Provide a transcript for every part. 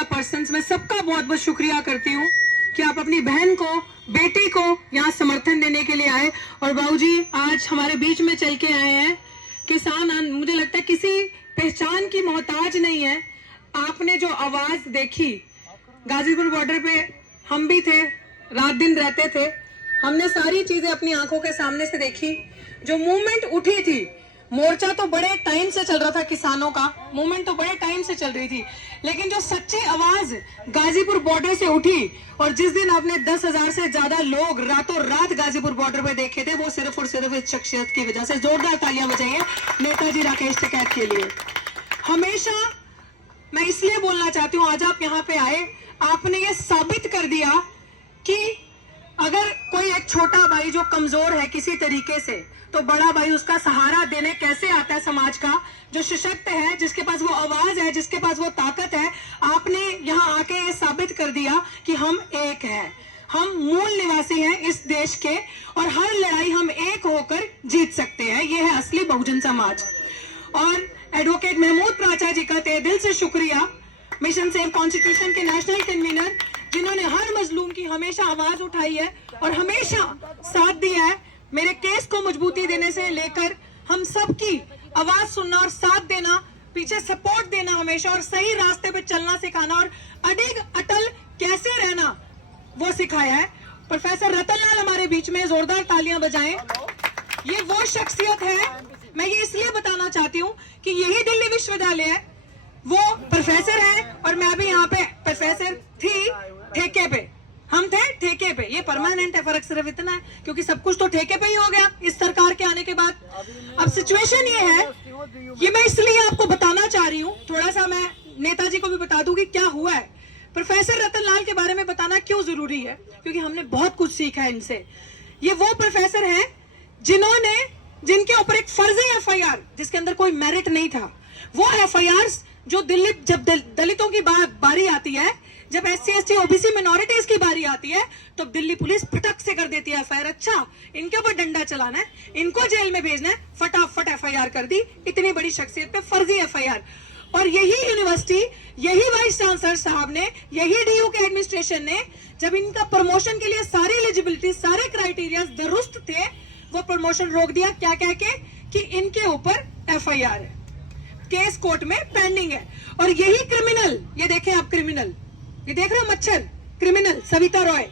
Media persons, मैं सबका बहुत बहुत शुक्रिया करती हूँ कि आप अपनी बहन को, बेटी को यहाँ समर्थन देने के लिए आए। और बाबूजी आज हमारे बीच में चल के आए हैं। किसान मुझे लगता है किसी पहचान की मोहताज नहीं है। आपने जो आवाज देखी, गाजीपुर बॉर्डर पे हम भी थे, रात दिन रहते थे, हमने सारी चीजें अपनी आंखों के सामने से देखी। जो मूवमेंट उठी थी, मोर्चा तो बड़े टाइम से चल रहा था, किसानों का मूवमेंट तो बड़े टाइम से चल रही थी, लेकिन जो सच्ची आवाज गाजीपुर बॉर्डर से उठी और जिस दिन आपने 10,000 से ज्यादा लोग रातों रात गाजीपुर बॉर्डर पे देखे थे, वो सिर्फ और सिर्फ इस शख्सियत की वजह से। जोरदार तालियां बजाइए नेताजी राकेश टिकैत के लिए। हमेशा मैं इसलिए बोलना चाहती हूँ, आज आप यहाँ पे आए, आपने ये साबित कर दिया कि अगर कोई एक छोटा भाई जो कमजोर है किसी तरीके से, तो बड़ा भाई उसका सहारा देने कैसे आता है समाज का, जो सशक्त है, जिसके पास वो आवाज है, जिसके पास वो ताकत है। आपने यहाँ आके ये साबित कर दिया कि हम एक हैं, हम मूल निवासी हैं इस देश के, और हर लड़ाई हम एक होकर जीत सकते हैं। ये है असली बहुजन समाज। और एडवोकेट महमूद प्राचा जी का तहे दिल से शुक्रिया, मिशन सेव कॉन्स्टिट्यूशन के नेशनल कन्वीनर, जिन्होंने हर मजलूम की हमेशा आवाज उठाई है और हमेशा साथ दिया है। मेरे केस को मजबूती देने से लेकर हम सब की आवाज सुनना और साथ देना, पीछे सपोर्ट देना हमेशा, और सही रास्ते पे चलना सिखाना और अडिग अटल कैसे रहना वो सिखाया है। प्रोफेसर रतन लाल हमारे बीच में, जोरदार तालियां बजाएं। ये वो शख्सियत है, मैं ये इसलिए बताना चाहती हूँ कि यही दिल्ली विश्वविद्यालय है, वो प्रोफेसर है और मैं भी यहाँ पे प्रोफेसर थी, ठेके पे हम थे, ठेके पे। ये परमानेंट है, फर्क सिर्फ इतना है क्योंकि सब कुछ तो ठेके पे ही हो गया इस सरकार के आने के बाद। अब सिचुएशन ये है, ये मैं इसलिए आपको बताना चाह रही हूँ, थोड़ा सा मैं नेताजी को भी बता दूं कि क्या हुआ है। प्रोफेसर रतन लाल के बारे में बताना क्यों जरूरी है, क्योंकि हमने बहुत कुछ सीखा है इनसे। ये वो प्रोफेसर है जिनके ऊपर एक फर्जी FIR, जिसके अंदर कोई मेरिट नहीं था, वो FIRs जो दिल्ली, जब दलितों की बारी आती है, जब SC ST OBC मिनोरिटीज की बारी आती है, तो दिल्ली पुलिस फटक से कर देती है FIR। अच्छा, इनके ऊपर डंडा चलाना है, इनको जेल में भेजना है, फटाफट FIR कर दी। इतनी बड़ी शख्सियत पे फर्जी FIR। और यही यूनिवर्सिटी, यही वाइस चांसलर साहब ने, यही DU के एडमिनिस्ट्रेशन ने, जब इनका प्रमोशन के लिए सारी एलिजिबिलिटी, सारे क्राइटेरिया दुरुस्त थे, वो प्रमोशन रोक दिया। क्या कह के कि इनके ऊपर FIR है, केस कोर्ट में पेंडिंग है। और यही क्रिमिनल, ये देखें आप, क्रिमिनल, ये देख रहे हो मच्छर, क्रिमिनल सविता रॉय,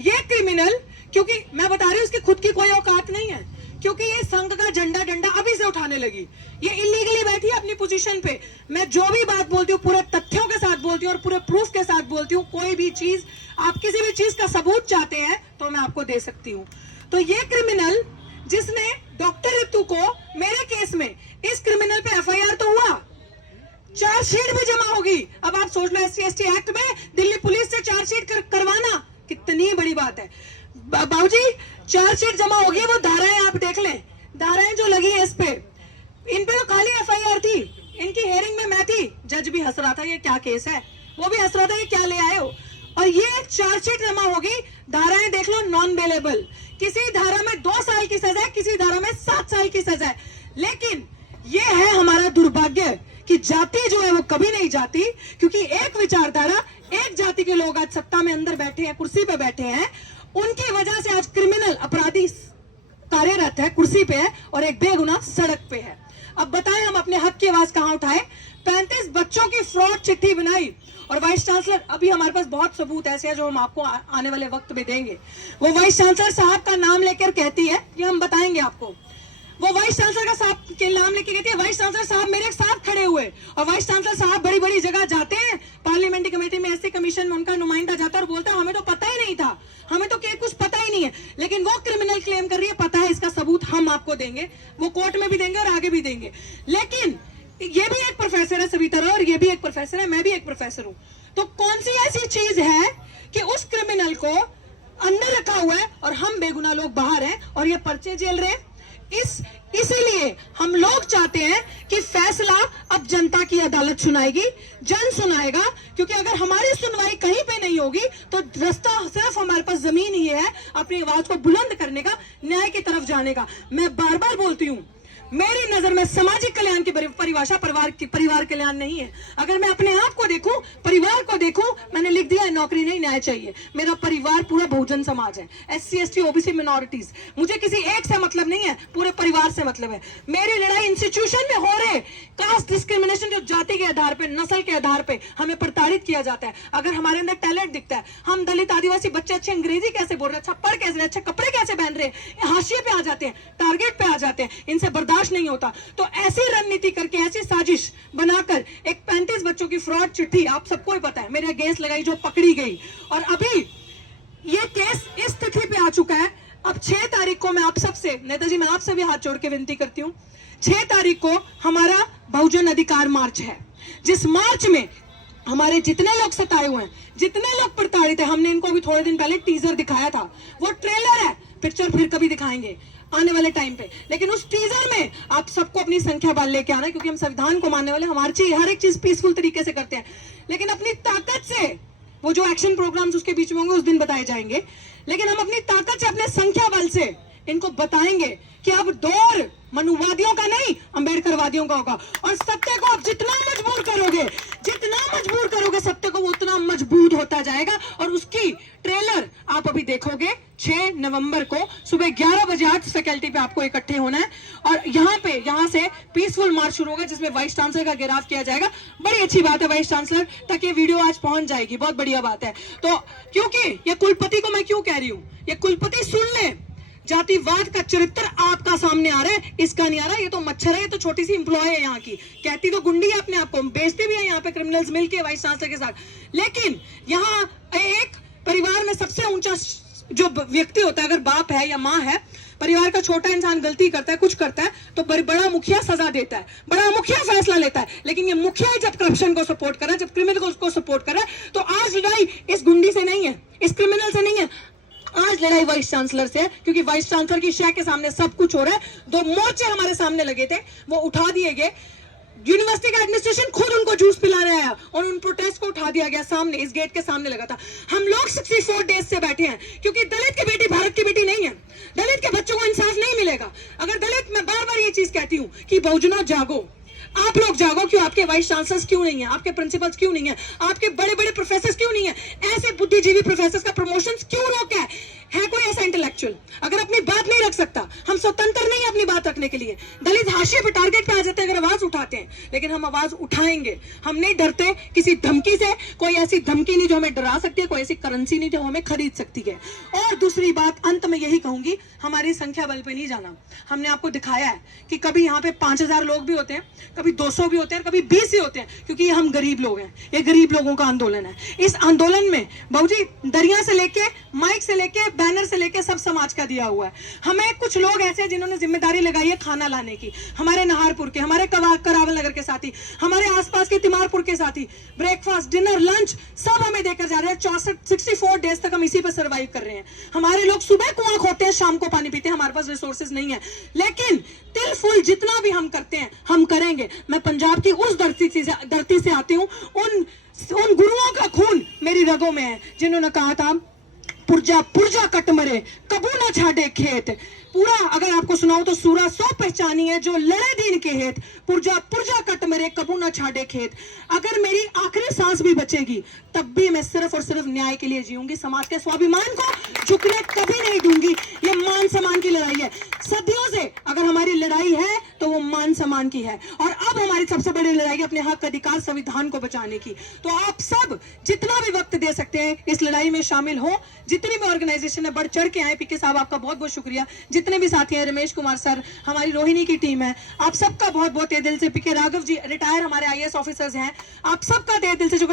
ये क्रिमिनल, क्योंकि मैं बता रही हूँ उसकी खुद की कोई औकात नहीं है, क्योंकि ये संघ का झंडा डंडा अभी से उठाने लगी। ये इलीगली बैठी है अपनी पोजीशन पे। मैं जो भी बात बोलती हूँ पूरे तथ्यों के साथ बोलती हूँ और पूरे प्रूफ के साथ बोलती हूँ। कोई भी चीज, आप किसी भी चीज का सबूत चाहते हैं तो मैं आपको दे सकती हूँ। तो ये क्रिमिनल, जिसने डॉक्टर रितु को, मेरे केस में इस क्रिमिनल पे FIR तो हुआ, चार्जशीट भी जमा होगी। अब आप सोच लो, SC ST एक्ट में दिल्ली पुलिस से चार्जशीट करवाना कितनी बड़ी बात है। बाबूजी, चार्जशीट जमा होगी, वो धाराएं आप देख लें, धाराएं जो लगी है इस पे, इन पे तो खाली FIR थी। इनकी हेयरिंग में मैं थी, जज भी हंस रहा था ये क्या केस है, वो भी हंस रहा था ये क्या ले आए हो। और ये चार्जशीट जमा होगी, धाराएं देख लो, नॉन बेलेबल। किसी धारा में 2 साल की सजा है, किसी धारा में 7 साल की सजा है। लेकिन ये है हमारा दुर्भाग्य कि जाति जो है वो कभी नहीं जाती, क्योंकि एक विचारधारा, एक जाति के लोग आज सत्ता में अंदर बैठे हैं, कुर्सी पे बैठे हैं, उनकी वजह से आज क्रिमिनल अपराधी कार्यरत है, कुर्सी पे है, और एक बेगुनाह सड़क पे है। अब बताएं हम अपने हक की आवाज कहां उठाए। 35 बच्चों की फ्रॉड चिट्ठी बनाई, और वाइस चांसलर, अभी हमारे पास बहुत सबूत ऐसे हैं जो हम आपको आने वाले वक्त में देंगे। वो वाइस चांसलर साहब का नाम लेकर कहती है, ये हम बताएंगे आपको, वो वाइस चांसलर का साहब के नाम लेके कहती है, वाइस चांसलर साहब मेरे साथ खड़े हुए। और वाइस चांसलर साहब बड़ी बड़ी जगह जाते हैं, पार्लियामेंट्री कमेटी में, SC कमीशन में उनका नुमाइंदा जाता है और बोलता है हमें तो पता ही नहीं था, हमें तो कुछ पता ही नहीं है। लेकिन वो क्रिमिनल क्लेम कर रही है पता है, इसका सबूत हम आपको देंगे, वो कोर्ट में भी देंगे और आगे भी देंगे। लेकिन ये भी एक प्रोफेसर है सविता रॉय, और ये भी एक प्रोफेसर है, मैं भी एक प्रोफेसर हूँ। तो कौन सी ऐसी चीज है कि उस क्रिमिनल को अंदर रखा हुआ है और हम बेगुनाह लोग बाहर हैं और ये पर्चे झेल रहे हैं? इसीलिए हम लोग चाहते हैं कि फैसला अब जनता की अदालत सुनाएगी, जन सुनाएगा, क्योंकि अगर हमारी सुनवाई कहीं पे नहीं होगी तो रास्ता सिर्फ हमारे पास जमीन ही है अपनी आवाज को बुलंद करने का, न्याय की तरफ जाने का। मैं बार बार बोलती हूँ, मेरी नजर में सामाजिक कल्याण की परिभाषा परिवार कल्याण नहीं है। अगर मैं अपने आप को देखूं, परिवार को देखूं, मैंने लिख दिया है नौकरी नहीं न्याय चाहिए। मेरा परिवार पूरा बहुजन समाज है, SC ST OBC मिनोरिटीज। मुझे किसी एक से मतलब नहीं है, पूरे परिवार से मतलब है। मेरी लड़ाई इंस्टीट्यूशन में हो रहे कास्ट डिस्क्रिमिनेशन, जो जाति के आधार पे, नस्ल के आधार पे हमें प्रताड़ित किया जाता है। अगर हमारे अंदर टैलेंट दिखता है, हम दलित आदिवासी बच्चे अच्छे अंग्रेजी कैसे बोल रहे हैं, अच्छा पढ़ कैसे रहे, अच्छे कपड़े कैसे पहन रहे हैं, हाशिए पे आ जाते हैं, टारगेट पे आ जाते हैं, इनसे बर्दाश्त नहीं होता। तो ऐसी रणनीति करके, ऐसी साजिश बनाकर एक 35 बच्चों की फ्रॉड चिट्ठी, आप सबको ही पता है, मेरे अगेंस्ट लगाई, जो पकड़ी गई। और अभी ये केस इस स्थिति पे आ चुका है। अब 6 तारीख को मैं आप सबसे, नेताजी मैं आपसे भी हाथ जोड़ के विनती करती हूँ, 6 तारीख को हमारा बहुजन अधिकार मार्च है, जिस मार्च में हमारे जितने लोग सताए हुए हैं, जितने लोग प्रताड़ित है, हमने इनको अभी थोड़े दिन पहले टीजर दिखाया था, वो ट्रेलर है, पिक्चर फिर कभी दिखाएंगे आने वाले टाइम पे। लेकिन उस टीजर में आप सबको अपनी संख्या बल लेके आना है, क्योंकि हम संविधान को मानने वाले, हमारी हर एक चीज पीसफुल तरीके से करते हैं। लेकिन अपनी ताकत से, वो जो एक्शन प्रोग्राम्स उसके बीच में होंगे उस दिन बताए जाएंगे, लेकिन हम अपनी ताकत से, अपने संख्या बल से इनको बताएंगे कि अब दौर मनुवादियों का नहीं, अंबेडकरवादियों का होगा। और सत्य को आप जितना मजबूर करोगे सत्य को, वो उतना मजबूत होता जाएगा। और उसकी ट्रेलर आप अभी देखोगे 6 नवंबर को सुबह 11 बजे आर्ट्स फैकल्टी पे आपको इकट्ठे होना है। और यहाँ से पीसफुल मार्च शुरू होगा, जिसमें वाइस चांसलर का घेराव किया जाएगा। बड़ी अच्छी बात है वाइस चांसलर तक ये वीडियो आज पहुंच जाएगी, बहुत बढ़िया बात है। तो क्योंकि ये कुलपति को मैं क्यों कह रही हूं, ये कुलपति सुन ले, जातिवाद का चरित्र आपका सामने आ रहा है, इसका नहीं आ रहा। ये तो मच्छर है, ये तो छोटी सी इंप्लॉय है यहाँ की, कहती तो गुंडी है अपने आप को, बेचते भी है यहाँ पे क्रिमिनल्स मिलके वाइस चांसलर के साथ। लेकिन यहाँ एक परिवार में सबसे ऊंचा जो व्यक्ति होता है, अगर बाप है या माँ है, परिवार का छोटा इंसान गलती करता है, कुछ करता है, तो बड़ा मुखिया सजा देता है, बड़ा मुखिया फैसला लेता है। लेकिन ये मुखिया ही जब करप्शन को सपोर्ट कर रहा है, जब क्रिमिनल को सपोर्ट कर रहा है, तो आज लड़ाई इस गुंडी से नहीं है, इस क्रिमिनल से नहीं है, आज लड़ाई वाइस चांसलर से है। क्योंकि वाइस चांसलर की शय के सामने सब कुछ हो रहा है। 2 मोर्चे हमारे सामने लगे थे, वो उठा दिए गए। यूनिवर्सिटी का एडमिनिस्ट्रेशन खुद उनको जूस पिला रहा है और उन प्रोटेस्ट को उठा दिया गया, सामने इस गेट के सामने लगा था। हम लोग 64 डेज से बैठे हैं, क्योंकि दलित की बेटी भारत की बेटी नहीं है, दलित के बच्चों को इंसाफ नहीं मिलेगा। अगर दलित, मैं बार बार ये चीज कहती हूँ कि बहुजनों जागो, आप लोग जागो। क्यों आपके वाइस चांसलर्स क्यों नहीं है, आपके प्रिंसिपल्स क्यों नहीं है, आपके बड़े बड़े प्रोफेसर क्यों नहीं है, ऐसे बुद्धिजीवी प्रोफेसर का प्रमोशन क्यों रोका है कोई ऐसा इंटेलेक्चुअल? अगर अपनी बात नहीं रख सकता, हम स्वतंत्र नहीं है अपनी बात रखने के लिए। दलित हाशिए पे, टारगेट पे आ जाते हैं अगर आवाज उठाते हैं, लेकिन हम आवाज उठाएंगे, हम नहीं डरते किसी धमकी से। कोई ऐसी धमकी नहीं जो हमें डरा सकती है, कोई ऐसी करेंसी नहीं जो हमें खरीद सकती है। और दूसरी बात अंत में यही कहूंगी, हमारी संख्या बल पे नहीं जाना। हमने आपको दिखाया है कि कभी यहाँ पे 5000 लोग भी होते हैं, कभी 200 भी होते हैं, कभी 20 ही होते हैं, क्योंकि हम गरीब लोग हैं, ये गरीब लोगों का आंदोलन है। इस आंदोलन में बाबूजी दरिया से लेके, माइक से लेके, बैनर से लेके सब समाज का दिया हुआ है। हमें कुछ लोग ऐसे जिन्होंने जिम्मेदारी लगाई है खाना लाने की, हमारे नाहरपुर के, हमारे करावल नगर के साथी, हमारे आसपास के तिमारपुर के साथी, ब्रेकफास्ट, डिनर, लंच सब हमें देकर जा रहे हैं। 64 डेज तक हम इसी पर सर्वाइव कर रहे हैं। हमारे लोग सुबह कुआं खोदते हैं, शाम को पानी पीते हैं, हमारे पास रिसोर्सेज नहीं है। लेकिन तिल फुल जितना भी हम करते हैं, हम करेंगे। मैं पंजाब की उस धरती से आती हूँ, उन गुरुओं का खून मेरी रगों में है, जिन्होंने कहा था पुरजा पुरजा कट मरे कबू न छाड़े खेत। पूरा अगर आपको सुनाऊं तो सूरा 100 पहचानी है, जो लड़े दीन के हेत, पुरजा पुरजा कट मरे कबू न छाड़े खेत। अगर मेरी आखिरी सांस भी बचेगी, तब भी मैं सिर्फ और सिर्फ न्याय के लिए जीऊंगी। समाज के स्वाभिमान को झुकने कभी नहीं दूंगी। ये मान सम्मान की लड़ाई है, सदियों से अगर हमारी लड़ाई है तो वो मान सम्मान की है। और अब हमारी सबसे बड़ी लड़ाई है अपने हक अधिकार संविधान को बचाने की। तो आप सब जितना भी वक्त दे सकते हैं इस लड़ाई में शामिल हो। जितनी भी ऑर्गेनाइजेशन है बढ़ चढ़ के आए। पीके साहब आपका बहुत बहुत शुक्रिया, जितने भी साथी हैं, रमेश कुमार सर, हमारी रोहिणी की टीम है, आप सबका बहुत बहुत तहे दिल से, पीके राघव जी रिटायर हमारे IAS ऑफिसर्स हैं, आप सबका तहे दिल से